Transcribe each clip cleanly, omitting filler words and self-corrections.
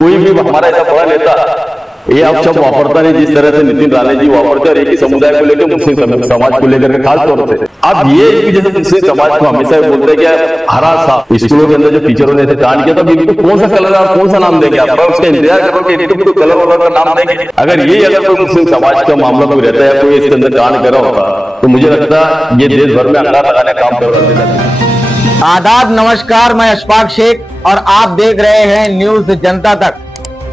कोई भी हमारा ऐसा बड़ा नेता ये अब शब्द वापरता नहीं जिस तरह से नितिन राणे जी वापरते और एक ही समुदाय को लेकर मुस्लिम समाज को लेकर खास तौर से अब ये जैसे मुस्लिम समाज को हमेशा बोलते हैं कि हरा सा स्कूलों के अंदर जो टीचरों ने कांड किया तो इनको कौन सा कलर और कौन सा नाम देंगे आप उसका इंतजार करो कि इनको कलर वलर का नाम देंगे। अगर ये अगर कोई मुस्लिम समाज का मामला कोई रहता है कोई इसके अंदर कांड करा होगा तो मुझे लगता है ये देश भर में अंगार लगाने का काम कर रहे हैं। आदाब, नमस्कार, मैं अशफाक शेख और आप देख रहे हैं न्यूज जनता तक।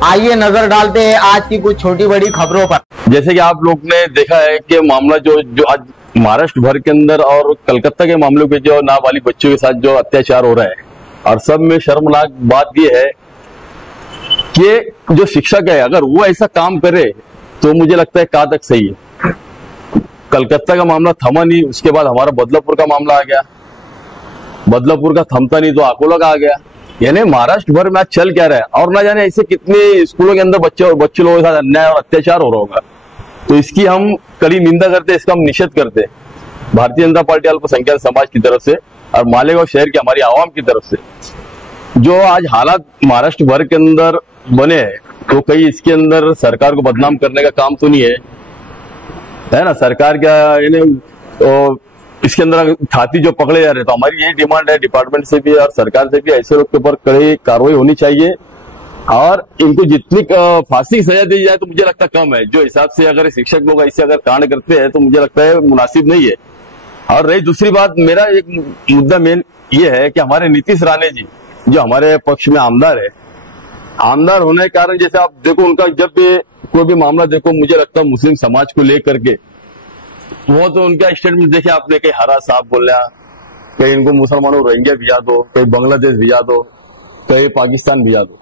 आइए नजर डालते हैं आज की कुछ छोटी बड़ी खबरों पर। जैसे कि आप लोग ने देखा है कि मामला जो आज महाराष्ट्र भर के अंदर और कलकत्ता के मामलों के जो नाबालिग बच्चों के साथ जो अत्याचार हो रहा है और सब में शर्मनाक बात यह है कि जो शिक्षक है अगर वो ऐसा काम करे तो मुझे लगता है कहाँ तक सही है। कलकत्ता का मामला थमा नहीं, उसके बाद हमारा बदलापुर का मामला आ गया, बदलापुर का थमता नहीं तो अकोला का आ गया। यानी महाराष्ट्र भर में आज चल क्या रहा है और ना जाने ऐसे कितने स्कूलों के अंदर बच्चे लोगों के साथ अन्याय और अत्याचार हो रहा होगा। तो इसकी हम कड़ी निंदा करते हैं, इसका हम निषेध करते हैं भारतीय जनता पार्टी अल्पसंख्यक समाज की तरफ से और मालेगांव शहर की हमारी आवाम की तरफ से। जो आज हालात महाराष्ट्र भर के अंदर बने हैं तो कहीं इसके अंदर सरकार को बदनाम करने का काम तो नहीं है ना। सरकार क्या यानी इसके अंदर खाती जो पकड़े जा रहे तो हमारी यही डिमांड है डिपार्टमेंट से भी और सरकार से भी ऐसे लोग के ऊपर कड़ी कार्रवाई होनी चाहिए और इनको जितनी फांसी की सजा दी जाए तो मुझे लगता कम है। जो हिसाब से अगर शिक्षक लोग ऐसे अगर कांड करते हैं तो मुझे लगता है मुनासिब नहीं है। और रही दूसरी बात, मेरा एक मुद्दा मेन ये है कि हमारे नीतीश राणे जी जो हमारे पक्ष में आमदार है, आमदार होने के कारण जैसे आप देखो उनका जब भी कोई भी मामला देखो मुझे लगता है मुस्लिम समाज को लेकर के वो तो उनका स्टेटमेंट देखे आपने, कहीं हरा साहब बोलना, कहीं इनको मुसलमानों रोहिंग्या भिजा दो, कहीं बांग्लादेश भिजा दो, कहीं पाकिस्तान भिजा दो।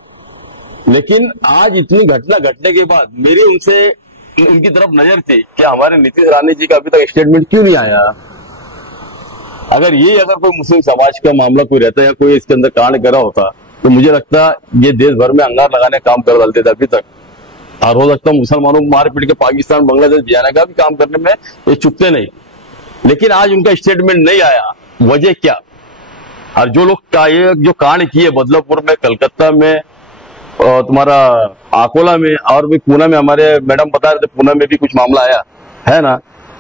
लेकिन आज इतनी घटना घटने के बाद मेरी उनसे उनकी तरफ नजर थी कि हमारे नीतीश राणे जी का अभी तक स्टेटमेंट क्यों नहीं आया। अगर कोई मुस्लिम समाज का मामला कोई रहता या कोई इसके अंदर कांड करा होता तो मुझे लगता ये देश भर में अंगार लगाने का काम कर डालते थे अभी तक। और हो सकता मुसलमानों को मार पीट के पाकिस्तान बांग्लादेश भिजाने का भी काम करने में ये चुकते नहीं। लेकिन आज उनका स्टेटमेंट नहीं आया, वजह क्या? और जो लोग जो कांड किए बदलापुर में, कलकत्ता में, तुम्हारा अकोला में और भी पूना में, हमारे मैडम बता रहे थे पूना में भी कुछ मामला आया है ना।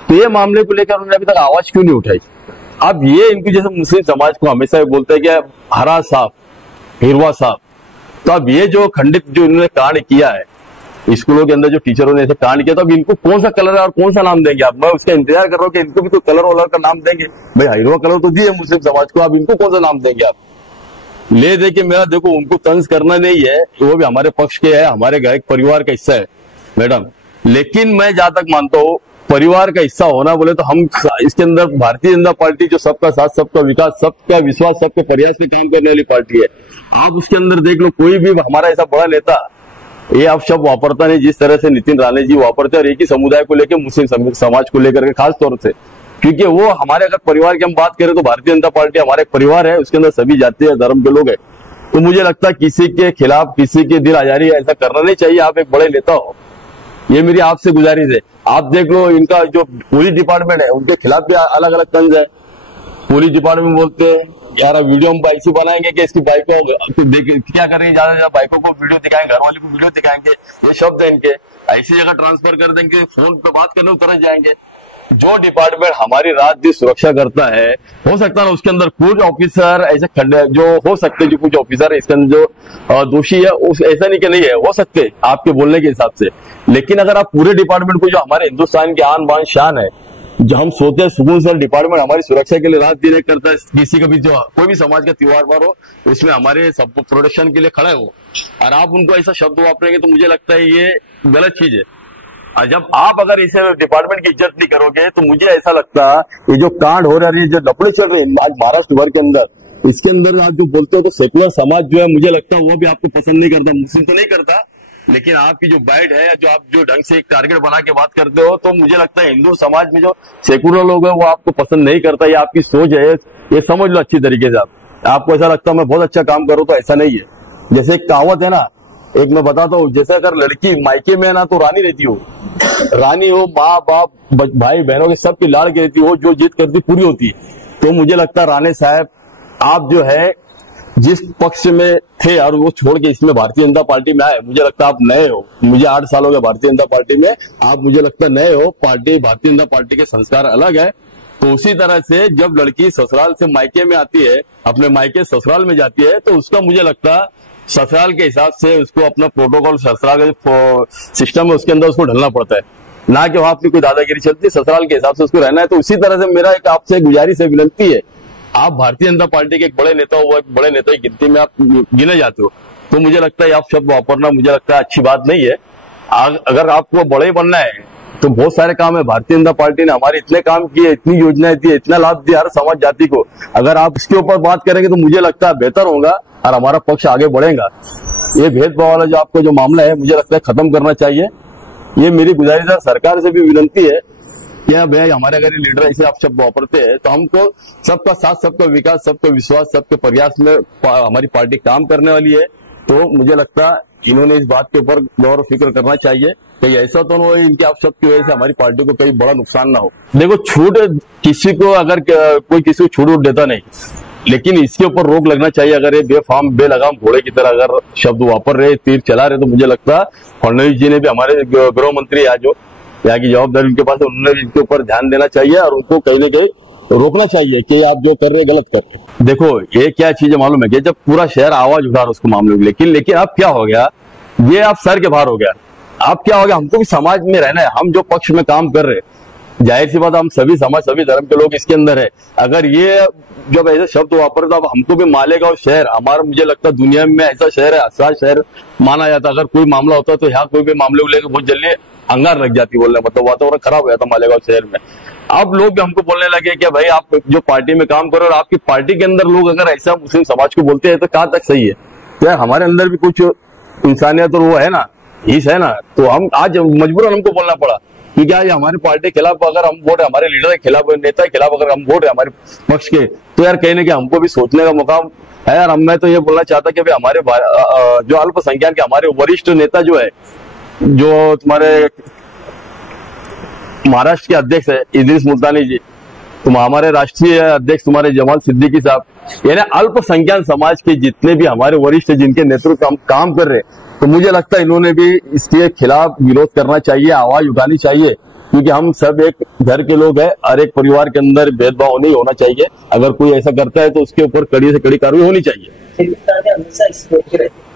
तो ये मामले को लेकर उन्होंने अभी तक आवाज क्यों नहीं उठाई? अब ये इनकी जैसे मुस्लिम समाज को हमेशा बोलते हैं कि हरा साफ हिरवा साफ, तो अब ये जो खंडित जो इन्होंने कांड किया है स्कूलों के अंदर जो टीचरों ने ऐसे कांड किया तो अब इनको कौन सा कलर है और कौन सा नाम देंगे आप? मैं उसका इंतजार कर रहा हूँ कि इनको भी तो कलर वलर का नाम देंगे। भाई हिरवा कलर तो दिए मुस्लिम समाज को, आप इनको कौन सा नाम देंगे आप? ले दे के मेरा देखो उनको तंज करना नहीं है, वो भी हमारे पक्ष के है, हमारे गायक परिवार का हिस्सा है मैडम। लेकिन मैं जहां तक मानता हूँ परिवार का हिस्सा होना बोले तो हम इसके अंदर भारतीय जनता पार्टी जो सबका साथ सबका विकास सबका विश्वास सबके प्रयास से काम करने वाली पार्टी है। आप उसके अंदर देख लो कोई भी हमारा ऐसा बड़ा नेता ये अब शब्द वापरता नहीं जिस तरह से नितिन राणे जी वापरते और एक ही समुदाय को लेकर मुस्लिम समाज को लेकर के खास तौर से, क्योंकि वो हमारे अगर परिवार की हम बात करें तो भारतीय जनता पार्टी हमारा एक परिवार है, उसके अंदर सभी जाति या धर्म के लोग हैं। तो मुझे लगता है किसी के खिलाफ किसी के दिल आजारी ऐसा करना नहीं चाहिए। आप एक बड़े नेता हो, ये मेरी आपसे गुजारिश है। आप देख लो इनका जो पुलिस डिपार्टमेंट है उनके खिलाफ भी अलग अलग तंज है। पुलिस डिपार्टमेंट बोलते हैं यार वीडियो हम ऐसी बनाएंगे कि इसकी बाइक को क्या करेंगे, ज्यादा ज्यादा बाइकों को वीडियो दिखाएंगे, घर वाले को वीडियो दिखाएंगे, ये शब्द है इनके, ऐसी जगह ट्रांसफर कर देंगे, फोन पे बात करने उतर जाएंगे। जो डिपार्टमेंट हमारी रात दिन सुरक्षा करता है हो सकता है ना उसके अंदर कुछ ऑफिसर ऐसे जो हो सकते जो कुछ ऑफिसर इसके अंदर जो दोषी है उस ऐसा नहीं कि नहीं है, हो सकते आपके बोलने के हिसाब से। लेकिन अगर आप पूरे डिपार्टमेंट को जो हमारे हिंदुस्तान की आन बान शान है जो हम सोते हैं सुकून से डिपार्टमेंट हमारी सुरक्षा के लिए रात दिन एक करता है, किसी का भी जो कोई भी समाज का त्योहार वार हो उसमें हमारे सब प्रोटेक्शन के लिए खड़ा हो और आप उनको ऐसा शब्द वापरेंगे तो मुझे लगता है ये गलत चीज है। और जब आप अगर इसे डिपार्टमेंट की इज्जत नहीं करोगे तो मुझे ऐसा लगता है ये जो कांड हो रहा है जो लफड़े चल रहे हैं आज महाराष्ट्र भर के अंदर इसके अंदर आप जो बोलते हो तो सेकुलर समाज जो है मुझे लगता है वो भी आपको पसंद नहीं करता, मुस्लिम तो नहीं करता, लेकिन आपकी जो बाइट है जो आप जो ढंग से एक टारगेट बना के बात करते हो तो मुझे लगता है हिंदू समाज में जो सेकुलर लोग हैं वो आपको पसंद नहीं करता। ये आपकी सोच है, ये समझ लो अच्छी तरीके से। आपको ऐसा लगता है मैं बहुत अच्छा काम करूँ तो ऐसा नहीं है। जैसे एक कहावत है ना, एक मैं बताता हूँ, जैसे अगर लड़की मायके में ना तो रानी रहती हो, रानी हो माँ बाप भाई बहनों के सबकी लाड़ की रहती हो, जो जीत करती पूरी होती है। तो मुझे लगता है राणे साहब आप जो है जिस पक्ष में थे और वो छोड़ के इसमें भारतीय जनता पार्टी में आए, मुझे लगता है आप नए हो। मुझे 8 साल हो गए भारतीय जनता पार्टी में, आप मुझे लगता है नए हो। भारतीय जनता पार्टी के संस्कार अलग है। तो उसी तरह से जब लड़की ससुराल से मायके में आती है, अपने मायके ससुराल में जाती है, तो उसका मुझे लगता है ससुराल के हिसाब से उसको अपना प्रोटोकॉल, ससुराल का सिस्टम है उसके अंदर उसको ढलना पड़ता है, ना कि वहां अपनी कोई दादागिरी चलती है। ससुराल के हिसाब से उसको रहना है। तो उसी तरह से मेरा एक आपसे गुजारिश है, विनंती है, आप भारतीय जनता पार्टी के एक बड़े नेता हो, एक बड़े नेता की गिनती में आप गिने जाते हो, तो मुझे लगता है आप शब्द वापरना मुझे लगता है अच्छी बात नहीं है। अगर आपको बड़े बनना है तो बहुत सारे काम है। भारतीय जनता पार्टी ने हमारे इतने काम किए, इतनी योजनाएं दी, इतना लाभ दिया हर समाज जाति को। अगर आप इसके ऊपर बात करेंगे तो मुझे लगता है बेहतर होगा और हमारा पक्ष आगे बढ़ेगा। ये भेदभाव वाला जो आपका जो मामला है, मुझे लगता है खत्म करना चाहिए। ये मेरी गुजारिश है। सरकार से भी विनंती है कि भाई हमारे अगर ये लीडर ऐसे आप शब्द वापरते हैं तो हमको सबका साथ, सबका विकास, सबका विश्वास, सबके प्रयास में हमारी पार्टी काम करने वाली है। तो मुझे लगता है इन्होंने इस बात के ऊपर गौर और फिक्र करना चाहिए कि ऐसा तो न हो इनके आप शब्द की वजह से हमारी पार्टी को कहीं बड़ा नुकसान ना हो। देखो, छूट किसी को, अगर कोई किसी को छूट देता नहीं, लेकिन इसके ऊपर रोक लगना चाहिए। अगर ये बेफाम बेलगाम घोड़े की तरह अगर शब्द वापर रहे, तीर चला रहे, तो मुझे लगता है फडणवीस जी ने भी, हमारे गृह मंत्री आज जो यहाँ की जवाबदारी उनके पास है, उन्होंने इसके ऊपर ध्यान देना चाहिए और उनको कहीं न कहीं रोकना चाहिए कि आप जो कर रहे गलत कर रहे। देखो, ये क्या चीज मालूम है कि जब पूरा शहर आवाज उठा रहा उसको मामले में, लेकिन अब क्या हो गया, ये आप सर के बाहर हो गया। अब क्या हो गया, हमको भी समाज में रहना है। हम जो पक्ष में काम कर रहे हैं, जाहिर सी बात हम सभी समाज, सभी धर्म के लोग इसके अंदर है। अगर ये जब ऐसे शब्द वापरे तो अब हमको भी मालेगांव शहर हमारा, मुझे लगता है दुनिया में ऐसा शहर है, अच्छा शहर माना जाता। अगर कोई मामला होता तो यहाँ कोई भी मामले को लेकर बहुत जल्दी अंगार लग जाती, बोलने मतलब वातावरण खराब हो जाता मालेगांव शहर में। अब लोग भी हमको बोलने लगे कि भाई आप जो पार्टी में काम करो और आपकी पार्टी के अंदर लोग अगर ऐसा मुस्लिम समाज को बोलते हैं तो कहाँ तक सही है। तो यार हमारे अंदर भी कुछ इंसानियत और वो है ना, हिस्स है ना। तो हम आज मजबूरन हमको बोलना पड़ा, क्योंकि आज हमारी पार्टी के खिलाफ अगर हम वोट, हमारे लीडर के खिलाफ, नेता के खिलाफ अगर हम वोट है हमारे पक्ष के, तो यार कहीं ना कहीं हमको भी सोचने का मौका है। यार मैं तो ये बोलना चाहता कि भाई हमारे जो अल्पसंख्यक के हमारे वरिष्ठ नेता जो है, जो तुम्हारे महाराष्ट्र के अध्यक्ष है इदरीस मुल्तानी जी, तुम हमारे राष्ट्रीय अध्यक्ष तुम्हारे जमाल सिद्दीकी साहब, यानी अल्पसंख्यक समाज के जितने भी हमारे वरिष्ठ जिनके नेतृत्व हम काम कर रहे, तो मुझे लगता है इन्होंने भी इसके खिलाफ विरोध करना चाहिए, आवाज उठानी चाहिए। क्योंकि हम सब एक घर के लोग हैं और एक परिवार के अंदर भेदभाव नहीं होना चाहिए। अगर कोई ऐसा करता है तो उसके ऊपर कड़ी से कड़ी कार्रवाई होनी चाहिए।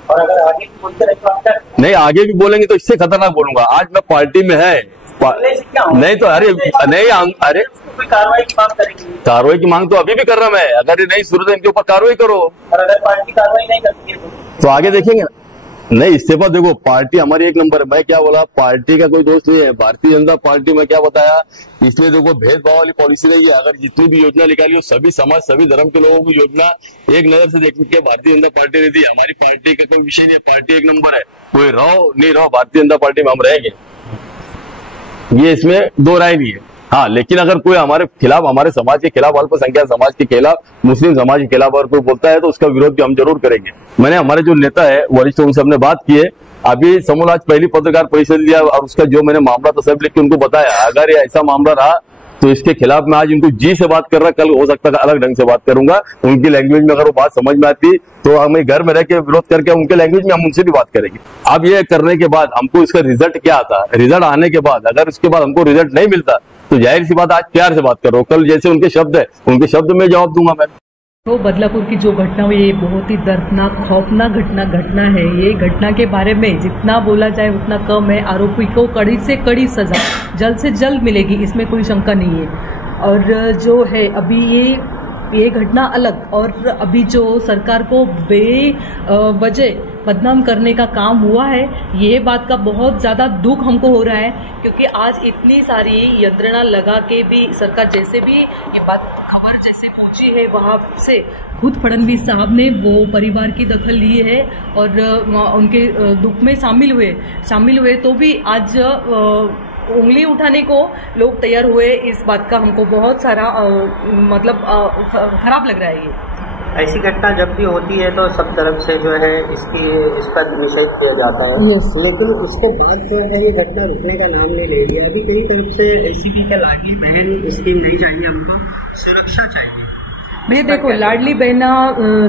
और अगर आगे भी बोलते रहे, नहीं आगे भी बोलेंगे तो इससे खतरनाक बोलूंगा। आज मैं पार्टी में है नहीं तो अरे कोई कार्रवाई की मांग करेगी। कार्रवाई की मांग तो अभी भी कर रहा मैं। अगर ये नहीं सूरत है इनके ऊपर कार्रवाई करो, और अगर पार्टी कार्रवाई नहीं करती है तो आगे देखेंगे। नहीं, इस्तीफा देखो, पार्टी हमारी एक नंबर है। मैं क्या बोला, पार्टी का कोई दोस्त नहीं है। भारतीय जनता पार्टी में क्या बताया, इसलिए देखो भेदभाव वाली पॉलिसी रही है। अगर जितनी भी योजना निकाली हो सभी समाज, सभी धर्म के लोगों की योजना एक नजर से देखने के भारतीय जनता पार्टी रहती है। हमारी पार्टी का कोई विषय नहीं है, पार्टी एक नंबर है। कोई रहो नहीं रहो, भारतीय जनता पार्टी में हम रहेंगे, ये इसमें दो राय नहीं है। हाँ, लेकिन अगर कोई हमारे खिलाफ, हमारे समाज के खिलाफ, अल्पसंख्यक समाज के खिलाफ, मुस्लिम समाज के खिलाफ अगर कोई बोलता है तो उसका विरोध भी हम जरूर करेंगे। मैंने हमारे जो नेता है वरिष्ठ, उनसे हमने बात की है। अभी समूह आज पहली पत्रकार परिषद लिया और उसका जो मैंने मामला तो सब लिख के उनको बताया। अगर ये ऐसा मामला रहा तो इसके खिलाफ मैं आज उनको जी से बात कर रहा, कल हो सकता है अलग ढंग से बात करूंगा। उनकी लैंग्वेज में अगर वो बात समझ में आती तो हमें घर में रह के विरोध करके उनके लैंग्वेज में हम उनसे भी बात करेंगे। अब ये करने के बाद हमको इसका रिजल्ट क्या आता है, रिजल्ट आने के बाद अगर उसके बाद हमको रिजल्ट नहीं मिलता तो जाहिर सी बात आज प्यार से बात करो, कल जैसे उनके शब्द है उनके शब्द में जवाब दूंगा मैं। तो बदलापुर की जो घटना हुई, ये बहुत ही दर्दनाक, खौफनाक घटना है। ये घटना के बारे में जितना बोला जाए उतना कम है। आरोपी को कड़ी से कड़ी सजा जल्द से जल्द मिलेगी, इसमें कोई शंका नहीं है। और जो है अभी ये घटना अलग, और अभी जो सरकार को बेवजह बदनाम करने का काम हुआ है, ये बात का बहुत ज़्यादा दुख हमको हो रहा है। क्योंकि आज इतनी सारी यंत्रणा लगा के भी सरकार, जैसे भी ये बात खबर जैसे पहुंची है वहाँ से खुद फडणवीस साहब ने वो परिवार की दखल ली है और उनके दुख में शामिल हुए तो भी आज उंगली उठाने को लोग तैयार हुए। इस बात का हमको बहुत सारा खराब लग रहा है। ये ऐसी घटना जब भी होती है तो सब तरफ से जो है इस पर निषेध किया जाता है। लेकिन उसके बाद जो है ये घटना रुकने का नाम नहीं ले लिया। अभी कई तरफ से एसीपी के लागी बहन स्कीम नहीं चाहिए, हमको सुरक्षा चाहिए। भैया देखो, लाडली बहना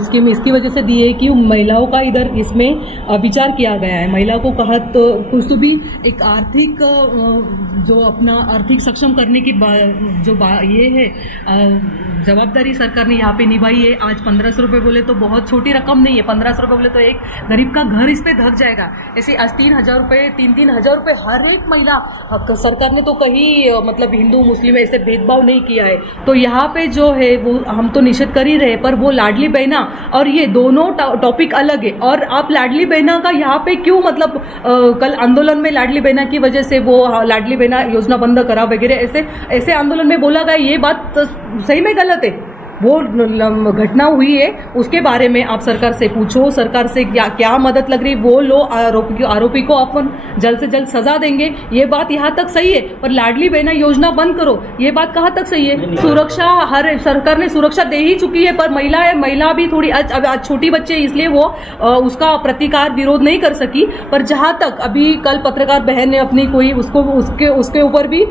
स्कीम इसकी वजह से दी है कि महिलाओं का इधर इसमें विचार किया गया है। महिला को कहा तो कुछ तो भी एक आर्थिक जो अपना आर्थिक सक्षम करने की ये है जवाबदारी सरकार ने यहाँ पे निभाई है। आज 1500 रुपए बोले तो बहुत छोटी रकम नहीं है। 1500 रुपए बोले तो एक गरीब का घर इस पे धक जाएगा। ऐसे आज 3000 रुपए 3-3000 रुपए हर एक महिला, सरकार ने तो कहीं मतलब हिंदू मुस्लिम ऐसे भेदभाव नहीं किया है। तो यहाँ पे जो है वो हम तो निषेध कर ही रहे, पर वो लाडली बहना और ये दोनों टॉपिक अलग है। और आप लाडली बहना का यहाँ पे क्यों मतलब कल आंदोलन में लाडली बहना की वजह से वो लाडली बहना योजना बंद करा वगैरह ऐसे आंदोलन में बोला गया, ये बात सही में गलत है। वो घटना हुई है, उसके बारे में आप सरकार से पूछो, सरकार से क्या मदद लग रही, वो लो आरोपी को अपन जल्द से जल्द सजा देंगे, ये बात यहाँ तक सही है। पर लाडली बहना योजना बंद करो, ये बात कहाँ तक सही है? सुरक्षा हर सरकार ने सुरक्षा दे ही चुकी है, पर महिला भी थोड़ी आज छोटी बच्चे इसलिए वो उसका प्रतिकार विरोध नहीं कर सकी। पर जहां तक अभी कल पत्रकार बहन ने अपनी कोई उसके ऊपर भी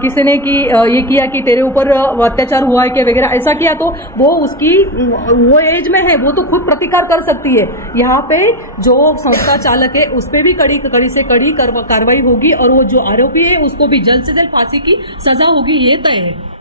किसी ने ये किया कि तेरे ऊपर अत्याचार हुआ है क्या वगैरह ऐसा किया, तो वो एज में है, वो तो खुद प्रतिकार कर सकती है। यहाँ पे जो संस्था चालक है उस पर भी कड़ी से कड़ी कार्रवाई होगी और वो जो आरोपी है उसको भी जल्द से जल्द फांसी की सजा होगी, ये तय है।